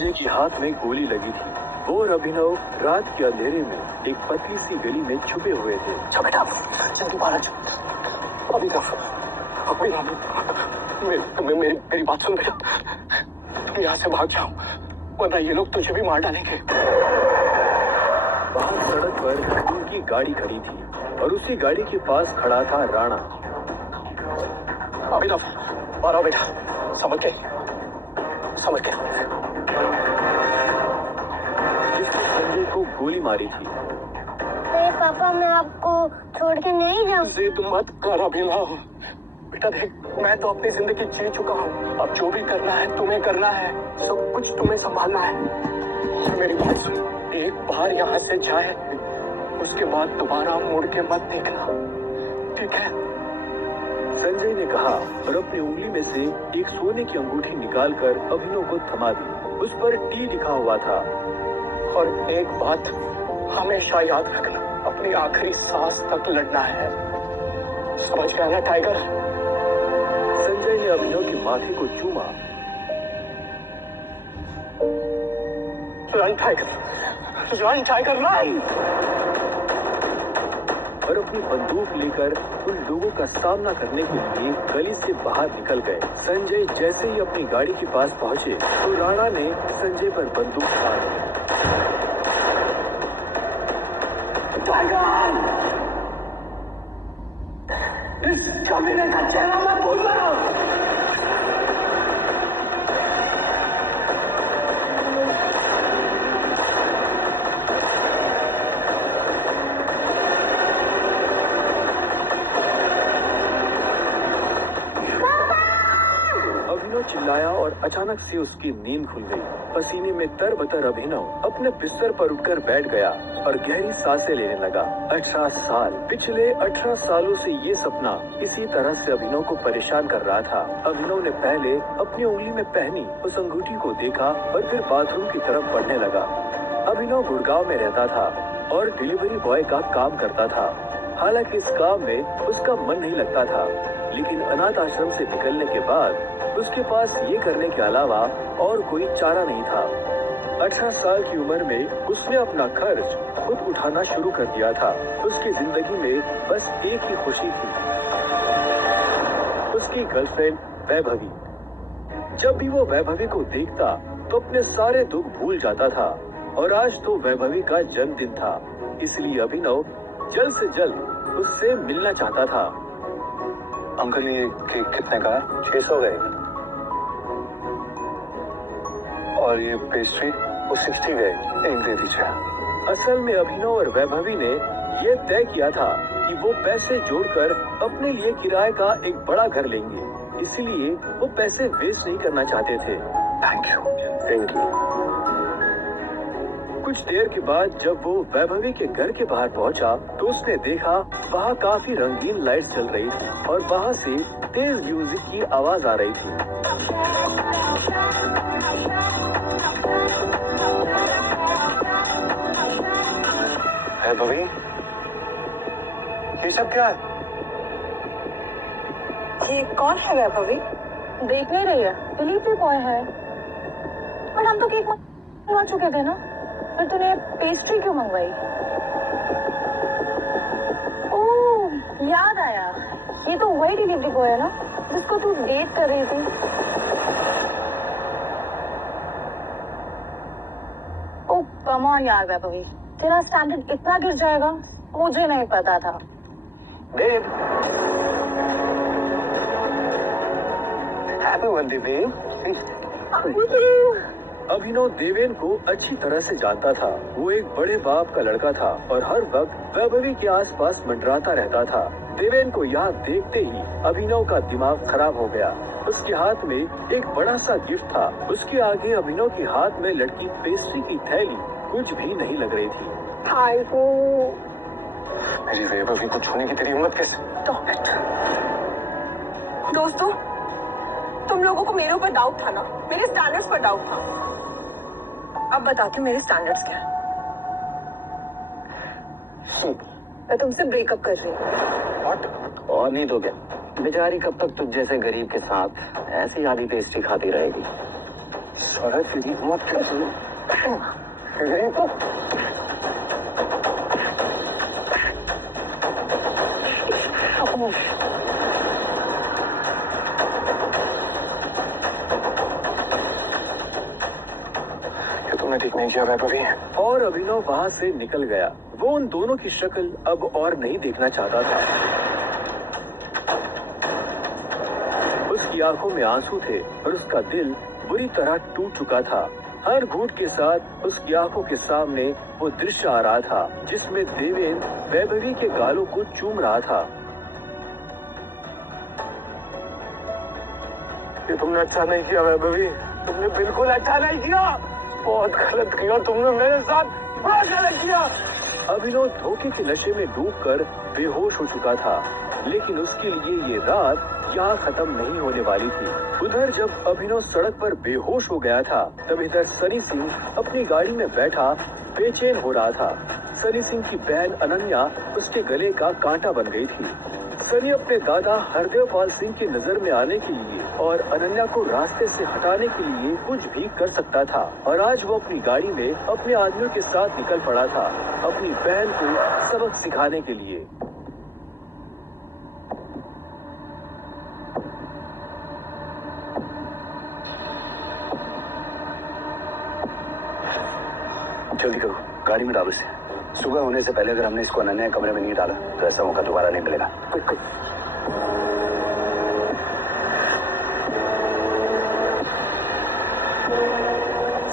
संजय के हाथ में गोली लगी थी। वो और अभिनव रात के अंधेरे में एक पतली सी गली में छुपे हुए थे। बेटा जल्दी बाहर आ। मेरी बात सुन बेटा, तुम यहाँ से भाग जाओ वरना ये लोग तुझे भी मार डालेंगे। बाहर सड़क पर उनकी गाड़ी खड़ी थी और उसी गाड़ी के पास खड़ा था राणा। अभिनव बाहर आओ बेटा, समझ के जिसने संजय को गोली मारी थी। अरे पापा मैं आपको छोड़ के नहीं जाऊँ। जिद मत कर अभिनव। बेटा देख, मैं तो अपनी जिंदगी जी चुका हूँ, अब जो भी करना है तुम्हें करना है, सब कुछ तुम्हें संभालना है। मेरी बात सुन, एक बार यहाँ से जाए उसके बाद दोबारा मुड़ के मत देखना, ठीक है? संजय ने कहा और अपनी उंगली में से एक सोने की अंगूठी निकालकर अभिनव को थमा दी। उस पर टी लिखा हुआ था। और एक बात हमेशा याद रखना, अपनी आखिरी सांस तक लड़ना है, समझ गया ना टाइगर? संजय ने अभिनव के माथे को चूमा। Run tiger, run! और अपनी बंदूक लेकर उन लोगों का सामना करने के लिए गली से बाहर निकल गए। संजय जैसे ही अपनी गाड़ी के पास पहुंचे तो राणा ने संजय पर बंदूक तान दी। टाइगर, इस कमीने का चेहरा मत भूलना। चिल्लाया और अचानक से उसकी नींद खुल गई। पसीने में तरबतर अभिनव अपने बिस्तर पर उठकर बैठ गया और गहरी सांसें लेने लगा। 18 साल, पिछले 18 सालों से ये सपना इसी तरह से अभिनव को परेशान कर रहा था। अभिनव ने पहले अपनी उंगली में पहनी उस अंगूठी को देखा और फिर बाथरूम की तरफ बढ़ने लगा। अभिनव गुड़गांव में रहता था और डिलीवरी बॉय का काम करता था। हालांकि इस काम में उसका मन नहीं लगता था, लेकिन अनाथ आश्रम से निकलने के बाद उसके पास ये करने के अलावा और कोई चारा नहीं था। 18 साल की उम्र में उसने अपना खर्च खुद उठाना शुरू कर दिया था। उसकी जिंदगी में बस एक ही खुशी थी, उसकी गर्लफ्रेंड वैभवी। जब भी वो वैभवी को देखता तो अपने सारे दुख भूल जाता था और आज तो वैभवी का जन्मदिन था, इसलिए अभिनव जल्द से जल्द उससे मिलना चाहता था। अंकल ये केक कितने का है? 600 गए। और ये पेस्ट्री वो 60 गए, एक दे दीजिए। असल में अभिनव और वैभवी ने ये तय किया था कि वो पैसे जोड़कर अपने लिए किराए का एक बड़ा घर लेंगे, इसलिए वो पैसे वेस्ट नहीं करना चाहते थे। Thank you. कुछ देर के बाद जब वो वैभवी के घर के बाहर पहुंचा तो उसने देखा वहाँ काफी रंगीन लाइट्स जल रही थी और बाहर से तेज म्यूजिक की आवाज आ रही थी। वैभवी, ये सब क्या है? ये कौन है वैभवी? देख नहीं रही है, डिलीवरी बॉय है। पर हम तो केक मंगवा चुके थे ना, फिर तूने पेस्ट्री क्यों मंगवाई? ओह याद आया, ये तो वही डिलीवरी बॉय है ना जिसको तू डेट कर रही थी। ओह कम ऑन यार वैभवी, तेरा स्टैंडर्ड इतना गिर जाएगा मुझे नहीं पता था। देव, हैप्पी बर्थडे बेब। अभिनव देवेन को अच्छी तरह से जानता था। वो एक बड़े बाप का लड़का था और हर वक्त वैभवी के आसपास मंडराता रहता था। देवेन को यहाँ देखते ही अभिनव का दिमाग खराब हो गया। उसके हाथ में एक बड़ा सा गिफ्ट था। उसके आगे अभिनव के हाथ में लटकी पेस्ट्री की थैली कुछ भी नहीं लग रही थी। मेरी वैभवी को छूने की तेरी हिम्मत कैसे? दोस्तों, तुम लोगों को मेरे ऊपर डाउट था ना, मेरे स्टैंडर्ड्स पर डाउट था। अब बताती हूँ मेरे स्टैंडर्ड्स क्या है। मैं तुमसे ब्रेकअप कर रही हूँ। और नहीं तो क्या, बेचारी कब तक तुझ जैसे गरीब के साथ ऐसी आधी पेस्ट्री खाती रहेगी। सारा तेरी मौत कैसे तो ये तुमने ठीक नहीं किया वैभवी। और अभिनव वहां से निकल गया। वो उन दोनों की शक्ल अब और नहीं देखना चाहता था। उसकी आंखों में आंसू थे और उसका दिल बुरी तरह टूट चुका था। हर घूंट के साथ उसकी आंखों के सामने वो दृश्य आ रहा था जिसमें देवेंद्र वैभवी के गालों को चूम रहा था। ये तुमने अच्छा नहीं किया वैभवी, तुमने बिल्कुल अच्छा नहीं किया। बहुत गलत किया तुमने मेरे साथ, बहुत गलत किया। अभिनव धोखे के नशे में डूबकर बेहोश हो चुका था, लेकिन उसके लिए ये रात यहाँ खत्म नहीं होने वाली थी। उधर जब अभिनव सड़क पर बेहोश हो गया था, तब इधर सनी सिंह अपनी गाड़ी में बैठा बेचैन हो रहा था। सनी सिंह की बहन अनन्या उसके गले का कांटा बन गई थी। सनी अपने दादा हरदेव पाल सिंह की नजर में आने के लिए और अनन्या को रास्ते से हटाने के लिए कुछ भी कर सकता था, और आज वो अपनी गाड़ी में अपने आदमियों के साथ निकल पड़ा था अपनी बहन को सबक सिखाने के लिए। जल्दी करो, गाड़ी में डालो इसे। सुबह होने से पहले अगर हमने इसको अनन्या के कमरे में नहीं डाला तो ऐसा मौका दोबारा नहीं मिलेगा। क्विक।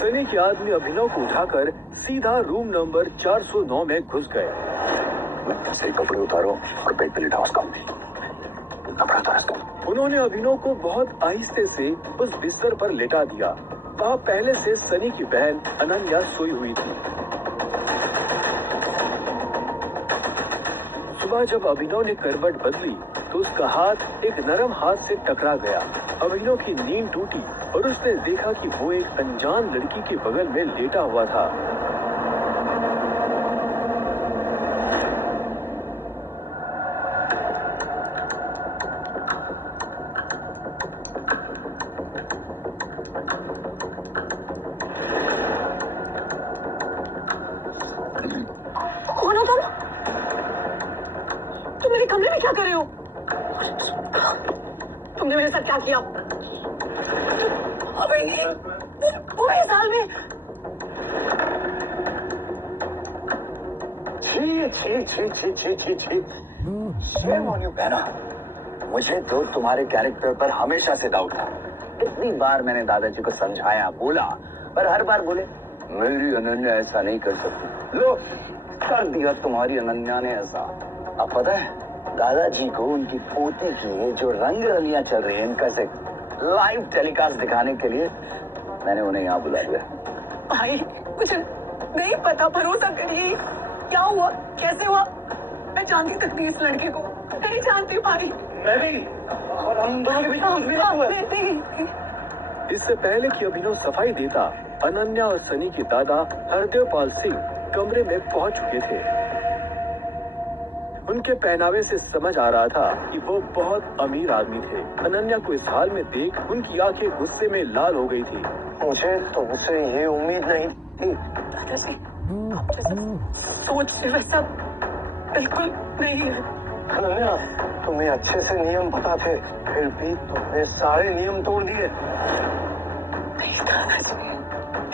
सनी के आदमी अभिनव को उठाकर सीधा रूम नंबर 409 में घुस गए। से कपड़े उतारो और बेड पे लिटाओ उसका। कपड़ा उतारो उसका। उन्होंने अभिनव को बहुत आहिस्ते से उस बिस्तर पर लेटा दिया। वहाँ पहले से सनी की बहन अनन्या सोई हुई थी। सुबह जब अभिनव ने करवट बदली तो उसका हाथ एक नरम हाथ से टकरा गया। अभिनव की नींद टूटी और उसने देखा कि वो एक अनजान लड़की के बगल में लेटा हुआ था। कौन हो तुम? तुम मेरे कमरे में क्या कर रहे हो? तुमने मेरे साथ क्या किया? अभी पूरे साल में। छी छी छी छी छी छी छी। शेम ऑन यू बहना। मुझे तो तुम्हारे कैरेक्टर पर हमेशा से डाउट था। इतनी बार मैंने दादाजी को समझाया, बोला, पर हर बार बोले मेरी अनन्या ऐसा नहीं कर सकती। लो, कर दिया तुम्हारी अनन्या ने ऐसा। अब पता है दादाजी को उनकी पोती की जो रंग रलियां चल रही है इनका से लाइव टेलीकास्ट दिखाने के लिए मैंने उन्हें यहाँ बुला लिया। भाई कुछ नहीं पता, भरोसा करिए। क्या हुआ, कैसे हुआ? मैं जानती सकती इस लड़के को, नहीं जानती भाई। मैं भी, और हम दोनों के बीच में कुछ भी नहीं हुआ। इससे पहले कि अभिनव सफाई देता, अनन्या और सनी के दादा हरदेव पाल सिंह कमरे में पहुंच चुके थे। उनके पहनावे से समझ आ रहा था कि वो बहुत अमीर आदमी थे। अनन्या को इस हाल में देख उनकी आंखें गुस्से में लाल हो गई थी। मुझे तुमसे ये उम्मीद नहीं थी। दादाजी, सोच से वैसा बिल्कुल नहीं है। अनन्या, तुम्हें अच्छे से नियम पता थे, फिर भी तुमने सारे नियम तोड़ दिए। नहीं दादाजी,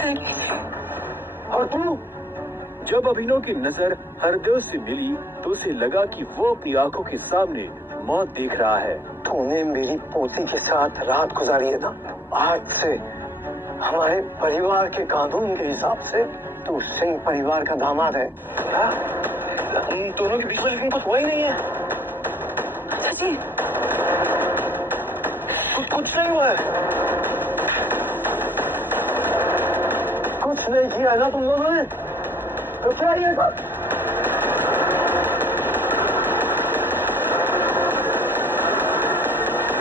नहीं। और तुम? जब अभिनव की नजर हरदेव से मिली तो उसे लगा कि वो अपनी आंखों के सामने मौत देख रहा है। तूने मेरी पोती के साथ रात गुजारी है ना? आज से हमारे परिवार के कानून के हिसाब से तू सिंह परिवार का दामाद है। हम दोनों के बीच में लेकिन कुछ हुआ ही नहीं है। दादाजी, कुछ नहीं हुआ है। कुछ नहीं किया ना तुम लोगों ने, तो क्या ये था?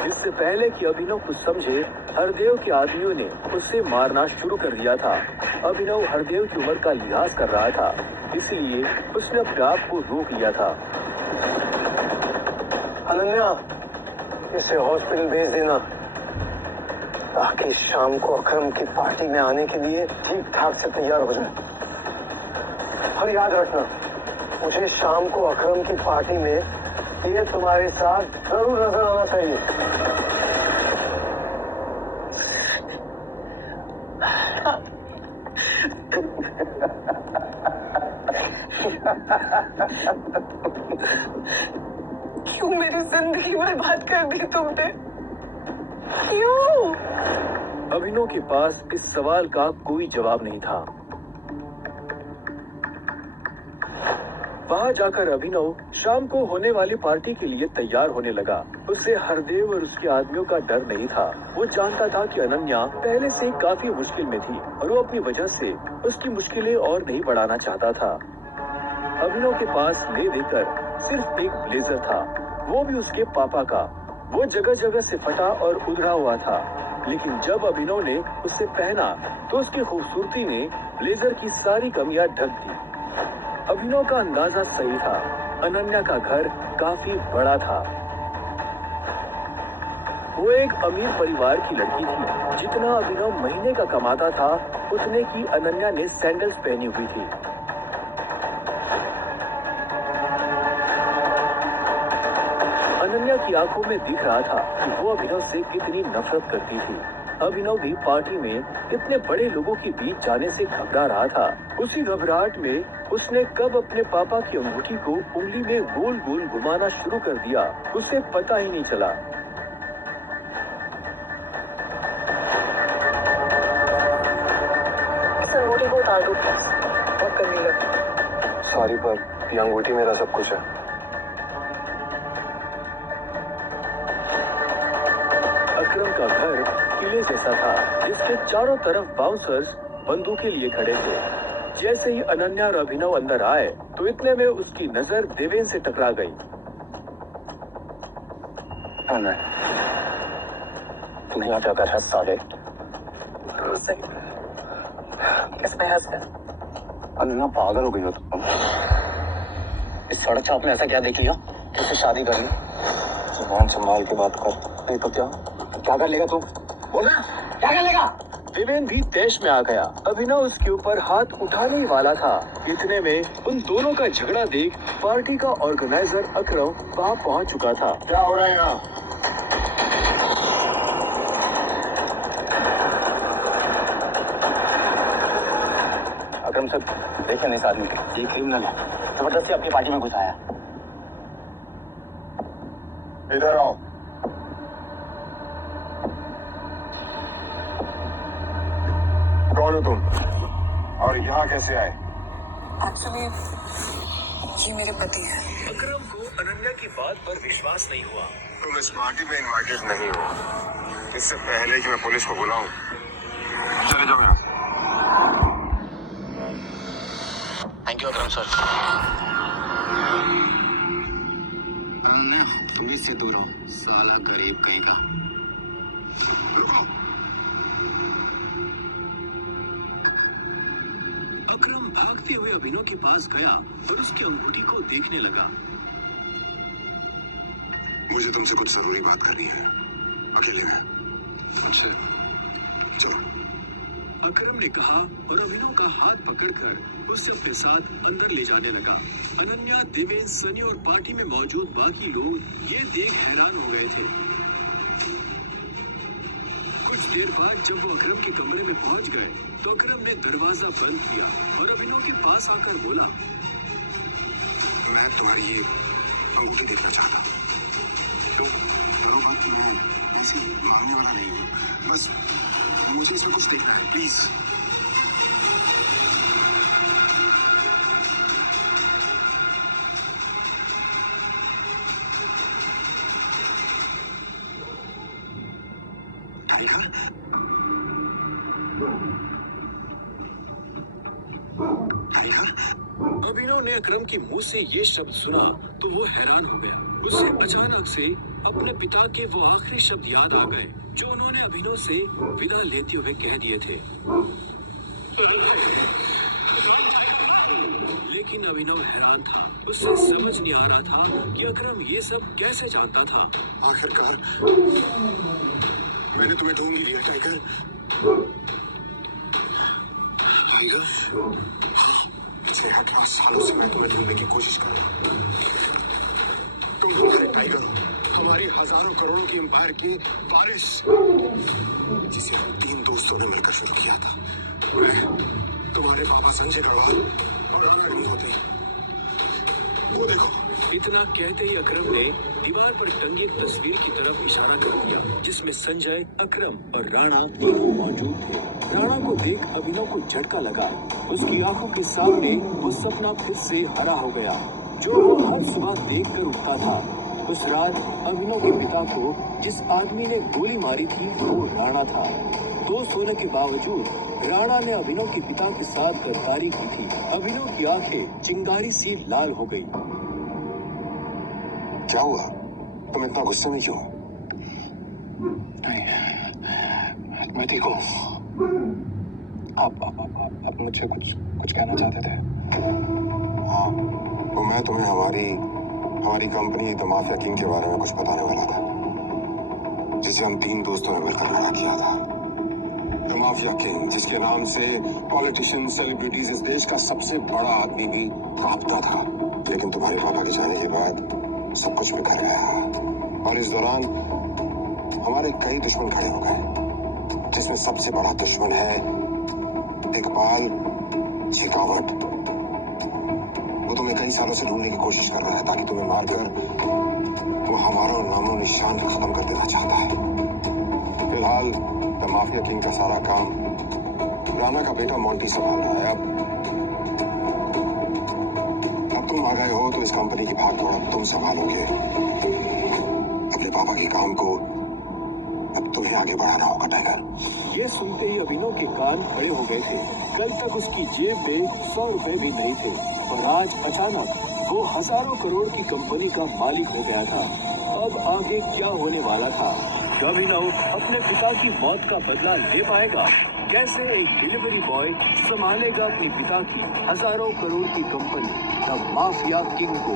इससे पहले कि अभिनव कुछ समझे, हरदेव के आदमियों ने उसे मारना शुरू कर दिया था। अभिनव हरदेव की उम्र का लिहाज कर रहा था, इसलिए उसने अपने आप को रोक लिया था। अनन्या, इसे हॉस्पिटल भेज देना। ताकि शाम को अकरम की पार्टी में आने के लिए ठीक ठाक से तैयार हो जाए। और याद रखना, मुझे शाम को अकरम की पार्टी में ये तुम्हारे साथ जरूर नजर आना चाहिए। क्यों मेरी जिंदगी बर्बाद कर दी तुमने? क्यों? अभिनव के पास इस सवाल का कोई जवाब नहीं था। वहां जाकर अभिनव शाम को होने वाली पार्टी के लिए तैयार होने लगा। उसे हरदेव और उसके आदमियों का डर नहीं था। वो जानता था कि अनन्या पहले से काफी मुश्किल में थी और वो अपनी वजह से उसकी मुश्किलें और नहीं बढ़ाना चाहता था। अभिनव के पास ले देकर सिर्फ एक ब्लेजर था, वो भी उसके पापा का। वो जगह जगह से फटा और उधड़ा हुआ था, लेकिन जब अभिनव ने उसे पहना तो उसकी खूबसूरती ने ब्लेजर की सारी कमियां ढक दी। अभिनव का अंदाजा सही था, अनन्या का घर काफी बड़ा था। वो एक अमीर परिवार की लड़की थी। जितना अभिनव महीने का कमाता था, उतने की अनन्या ने सैंडल्स पहनी हुई थी। अनन्या की आंखों में दिख रहा था कि वो अभिनव से कितनी नफरत करती थी। अभिनव भी पार्टी में इतने बड़े लोगों के बीच जाने से घबरा रहा था। उसी घबराहट में उसने कब अपने पापा की अंगूठी को उंगली में गोल गोल घुमाना शुरू कर दिया, उसे पता ही नहीं चला। इस अंगूठी को उतार दो प्लीज, बहुत गर्मी लगती। सॉरी, पर ये अंगूठी मेरा सब कुछ है। अकरम का घर किले जैसा था, जिसके चारों तरफ बाउंसर्स बंदूकें लिए खड़े थे। जैसे ही अनन्या और अभिनव अंदर आए तो इतने में उसकी नजर देवेन से टकरा गई। तुम यहाँ क्या कर हंस साले? किसमें हंस कर? अनन्या पागल हो गई हो तुम। इस सड़क छाप में ऐसा क्या देख लिया उससे शादी कर ली? जुबान संभाल के बात कर, नहीं तो क्या कर लेगा तू? बोलना, क्या कर लेगा? देवेन भी तैश में आ गया। अभिनव उसके ऊपर हाथ उठाने ही वाला था। इतने में उन दोनों का झगड़ा देख पार्टी का ऑर्गेनाइजर अकरम वहां पहुंच चुका था। क्या हो रहा है यहाँ? अकरम सर, देखें इस आदमी को, ये क्रिमिनल है, जबरदस्ती अपनी पार्टी में घुसाया। इधर आओ। कौन हो तुम और यहाँ कैसे आए? एक्चुअली ये मेरे पति है। अकरम को अनन्या की बात पर विश्वास नहीं हुआ। तुम इस पार्टी में इनवाइटेड नहीं हो। इससे पहले कि मैं पुलिस को बुलाऊं, चले जाओ यहाँ। Thank you Akram sir. तुम इससे दूर हो, साला गरीब कहीं का। रुको। अकरम भागते हुए अभिनव के पास गया और उसकी अंगूठी को देखने लगा। मुझे तुमसे कुछ जरूरी बात करनी है, अकेले में। अच्छा, चलो। अकरम ने कहा और अभिनव का हाथ पकड़कर उसे अपने साथ अंदर ले जाने लगा। अनन्या, देवेन, सनी और पार्टी में मौजूद बाकी लोग ये देख हैरान हो गए थे। कुछ देर बाद जब वो अकरम के कमरे में पहुंच गए तो अकरम ने दरवाजा बंद किया और अभिनव के पास आकर बोला, मैं तुम्हारी ये अंगूठी देखना चाहता हूँ। तो करो बात, मैं ऐसे मारने वाला नहीं हूँ, बस मुझे इसमें कुछ देखना है, प्लीज। अभिनव ने अकरम के मुंह से ये शब्द सुना तो वो हैरान हो गया। उसे अचानक से अपने पिता के वो आखिरी शब्द याद आ गए जो उन्होंने अभिनव से विदा लेते हुए कह दिए थे। लेकिन अभिनव हैरान था, उसे समझ नहीं आ रहा था कि अकरम ये सब कैसे जानता था। आखिरकार मैंने तुम्हें ढूंढ ही लिया टाइगर। टाइगर, पिछले 18 सालों से मैं तुम्हें ढूंढने की कोशिश कर रहा हूँ। तुम हमारे टाइगर हो, हमारी हजारों करोड़ों की एम्पायर की वारिस, जिसे हम 3 दोस्तों ने मिलकर शुरू किया था। मैं, तुम्हारे पापा संजय गढ़वाल और राणा गंगोत्री। वो देखो। इतना कहते ही अकरम ने दीवार पर टंगी एक तस्वीर की तरफ इशारा कर दिया, जिसमें संजय, अकरम और राणा तीनों मौजूद थे। राणा को देख अभिनव को झटका लगा। उसकी आंखों के सामने वो सपना फिर से हरा हो गया, जो वो हर सुबह देख कर उठता था। उस रात अभिनव के पिता को जिस आदमी ने गोली मारी थी वो राणा था। दोस्त होने के बावजूद राणा ने अभिनव के पिता के साथ गद्दारी की थी। अभिनव की आंखें चिंगारी सी लाल हो गई। क्या हुआ? तुम इतना गुस्से में क्यों? नहीं, मैं ठीक हूँ। आप मुझसे कुछ कहना चाहते थे? हाँ, तो मैं तुम्हें हमारी कंपनी द माफिया किंग के बारे में कुछ बताने वाला था, जिसे हम 3 दोस्तों ने मिलकर खड़ा किया था। द माफिया किंग, जिसके नाम से पॉलिटिशियन, सेलिब्रिटीज, इस देश का सबसे बड़ा आदमी भी कांपता था। लेकिन तुम्हारे पापा के जाने के बाद सब कुछ बिखर गया, और इस दौरान हमारे कई दुश्मन खड़े हो गए, जिसमें सबसे बड़ा दुश्मन है इकबाल शेखावत। वो तुम्हें कई सालों से ढूंढने की कोशिश कर रहा है, ताकि तुम्हें मारकर वो हमारा नामो निशान खत्म कर देना चाहता है। फिलहाल द माफिया किंग का सारा काम राणा का बेटा मोंटी संभाल रहा है। अब तुम आ गए हो तो इस कंपनी की भाग दौड़ तुम संभालोगे। अपने पापा के काम को अब तुम्हें आगे बढ़ाना होगा टाइगर। ये सुनते ही अभिनव के कान खड़े हो गए थे। कल तक उसकी जेब में 100 रुपए भी नहीं थे, और आज अचानक वो हजारों करोड़ की कंपनी का मालिक हो गया था। अब आगे क्या होने वाला था? अभिनव अपने पिता की मौत का बदला ले पाएगा? कैसे एक डिलीवरी बॉय संभालेगा अपने पिता की हजारों करोड़ की कंपनी द माफिया किंग को?